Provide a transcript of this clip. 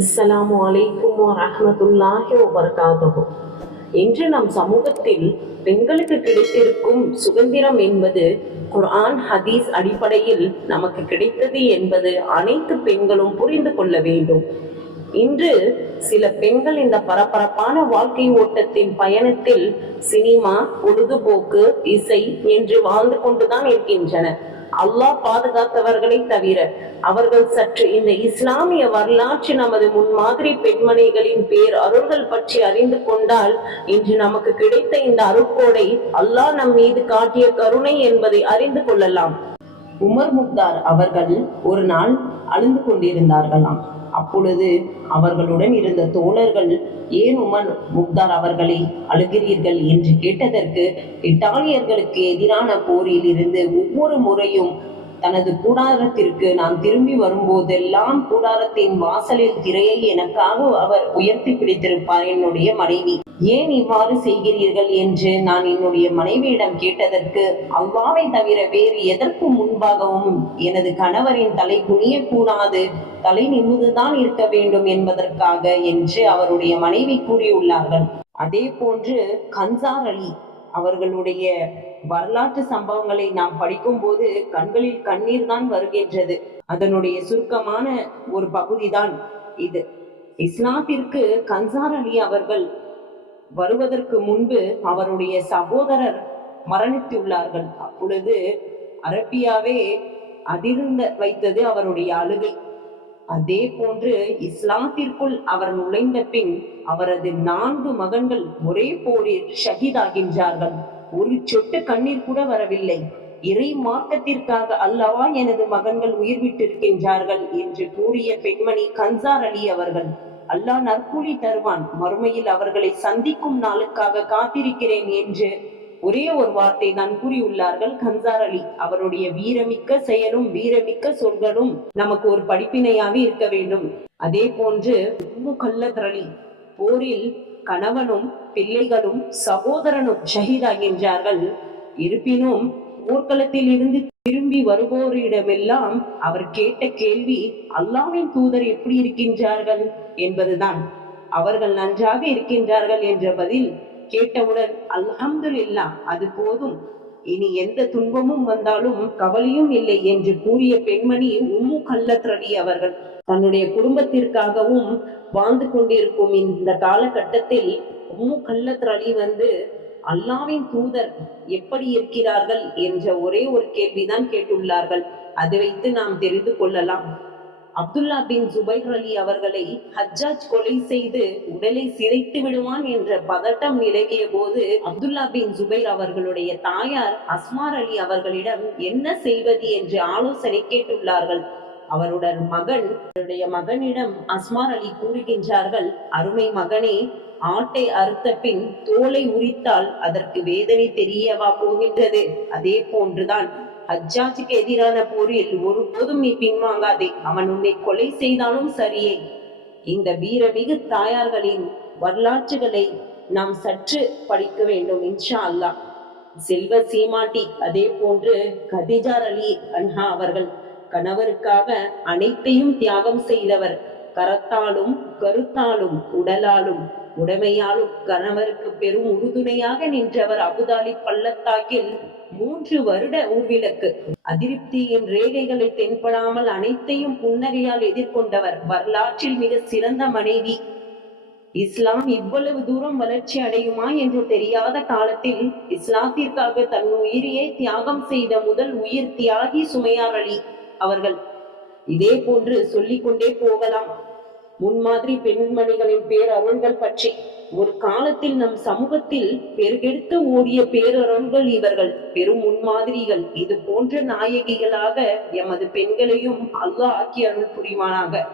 அஸ்ஸலாமு அலைக்கும் வரஹ்மத்துல்லாஹி வபரகாத்துஹு. இன்று நம் சமூகத்தில் பெண்களுக்கு கிடைத்திருக்கும் சுதந்திரம் என்பது குர்ஆன் ஹதீஸ் அடிப்படையில் நமக்கு கிடைத்தது என்பது அனைத்து பெண்களும் புரிந்து கொள்ள வேண்டும். இன்று சில பெண்கள் இந்த பரபரப்பான வாழ்க்கை ஓட்டத்தின் பயணத்தில் சினிமா பொழுதுபோக்கு இசை என்று வாழ்ந்து கொண்டுதான் இருக்கின்றன அல்லாஹ் பாதுகாத்தவர்களை தவிர அவர்கள் சற்று இந்த இஸ்லாமிய வரலாற்று நமது முன்மாதிரி பெண்மணிகளின் பேர் அருள்கள் பற்றி அறிந்து கொண்டால் இன்று நமக்கு கிடைத்த இந்த அருட்கோடை அல்லாஹ் நம் மீது காட்டிய கருணை என்பதை அறிந்து கொள்ளலாம். உமர் முக்தார் அவர்கள் ஒரு நாள் அழுந்து கொண்டிருந்தார்களாம். அப்பொழுது அவர்களுடன் இருந்த தோழர்கள் ஏன் உமர் முக்தார் அவர்களை அழுகிறீர்கள்? என்று கேட்டதற்கு இத்தாலியர்களுக்கு எதிரான போரில் இருந்து ஒவ்வொரு முறையும் தனது கூடாரத்திற்கு நான் திரும்பி வரும்போதெல்லாம் கூடாரத்தின் வாசலில் திரையை எனக்காக அவர் உயர்த்தி பிடித்திருப்பார் என்னுடைய மனைவி. ஏன் இவ்வாறு செய்கிறீர்கள் என்று நான் என்னுடைய மனைவியிடம் கேட்டதற்கு அல்லாவை தவிர வேறு எதற்கு முன்பாகவும் எனது கணவரின் தலை குனியக்கூடாது தலை நிமிந்துதான் இருக்க வேண்டும் என்பதற்காக? என்று அவருடைய மனைவி கூறியுள்ளார்கள். அதே போன்று கன்சார் அலி அவர்களுடைய வரலாற்று சம்பவங்களை நாம் படிக்கும்போது கண்களில் கண்ணீர் தான் வருகின்றது. அதனுடைய சுருக்கமான ஒரு பகுதிதான் இது. இஸ்லாத்திற்கு கன்சார் அலி அவர்கள் வருவதற்கு முன்பு அவருடைய சகோதரர் மரணித்துள்ளார்கள். அப்பொழுது அரபியாவே அதிர்ந்த வைத்தது அவருடைய அழுகை. அதே போன்று இஸ்லாத்திற்குள் அவர் நுழைந்த பின் அவரது நான்கு மகன்கள் ஒரே போரில் ஷஹீதாகின்றார்கள். ஒரு சொட்டு கண்ணீர் கூட வரவில்லை. இறை மார்க்கத்திற்காக அல்லவா எனது மகன்கள் உயிர் விட்டிருக்கின்றார்கள் என்று கூறிய பெண்மணி கன்சார் அலி அவர்கள். அல்லாஹ் நற்கூலி தருவான். மறுமையில் அவர்களை சந்திக்கும் நாளுக்காக காத்திருக்கிறேன் என்று ஒரே ஒரு வார்த்தை தான் கூறியுள்ளார்கள் கன்சார் அலி. அவருடைய வீரமிக்க செயலும் வீரமிக்க சொல்களும் நமக்கு ஒரு படிப்பினையாக இருக்க வேண்டும். அதே போன்று உம்மு அலி போரில் கணவனும் பிள்ளைகளும் சகோதரனும் ஷஹீதாகின்றார்கள் இருப்பினும் போர்க்களத்தில் இருந்து திரும்பி வருவோரிடமெல்லாம் அவர் கேட்ட கேள்வி அல்லாவின் தூதர் எப்படி இருக்கின்றார்கள்? என்பதுதான். அவர்கள் நன்றாக இருக்கின்றார்கள் என்ற பதில் கேட்டவுடன் அல்ஹம்துலில்லா அது போதும். இனி எந்த துன்பமும் வந்தாலும் கவலையும் இல்லை என்று கூறிய பெண்மணி உம்மு கல்லத்ரடி அவர்கள் தன்னுடைய குடும்பத்திற்காகவும் வாழ்ந்து கொண்டிருக்கும் இந்த காலகட்டத்தில் உம்மு கல்லத்ரடி வந்து அல்லாவின் தூதர் எப்படி இருக்கிறார்கள் என்ற ஒரே ஒரு கேள்விதான் கேட்டுள்ளார்கள். அதை வைத்து நாம் தெரிந்து கொள்ளலாம். அப்துல்லா பின் ஜுபைர் அலி அவர்களை ஹஜ்ஜாஜ் கொலை செய்து உடலை சிதைத்து விடுவான் என்ற பதட்டம் நிலவிய போது அப்துல்லா பின் ஜுபைர் அவர்களுடைய தாயார் அஸ்மார் அலி அவர்களிடம் என்ன செய்வது என்று ஆலோசனை கேட்டுள்ளார்கள். அவருடன் மகன் அவருடைய மகனிடம் அஸ்மார் அலி கூறுகின்றார்கள் அருமை மகனே ஆட்டை அறுத்த பின் தோலை உரித்தால் அதற்கு வேதனை தெரியவா போகின்றது. அதே போன்றுதான் ஹஜ்ஜாஜுக்கு எதிரான போரில் ஒருபோதும் நீ பின்வாங்காதே. அவன் உன்னை கொலை செய்தாலும் சரியே. இந்த வீரமிகு தாயார்களின் வரலாற்றுகளை நாம் சற்று படிக்க வேண்டும் இன்ஷா அல்லாஹ் செல்வ சீமாட்டி அதே போன்று கதிஜார் அலி அன்ஹா அவர்கள் கணவருக்காக அனைத்தையும் தியாகம் செய்தவர். கரத்தாலும் கருத்தாலும் உடலாலும் உடைமையாலும் கணவருக்கு பெரும் உறுதுணையாக நின்றவர் அபுதாலி பள்ளத்தாக்கில் மூன்று வருட ஊர்விளக்கு. அதிருப்தியின் ரேகைகளை தென்படாமல் அனைத்தையும் புன்னகையால் எதிர்கொண்டவர் வரலாற்றில் மிக சிறந்த மனைவி. இஸ்லாம் இவ்வளவு தூரம் வளர்ச்சி அடையுமா என்று தெரியாத காலத்தில் இஸ்லாத்திற்காக தன் உயிரியை தியாகம் செய்த முதல் உயிர் தியாகி சுமையார் அலி அவர்கள் இதே போன்று சொல்லிக்கொண்டே போகலாம். முன்மாதிரி பெண்மணிகளின் பேரருள்கள் பற்றி. ஒரு காலத்தில் நம் சமூகத்தில் பெருகெடுத்து ஓடிய பேரருள்கள் இவர்கள். பெரும் முன்மாதிரிகள். இது போன்ற நாயகிகளாக எமது பெண்களையும் அல்லாஹ் ஆக்கி அருள் புரிவானாக.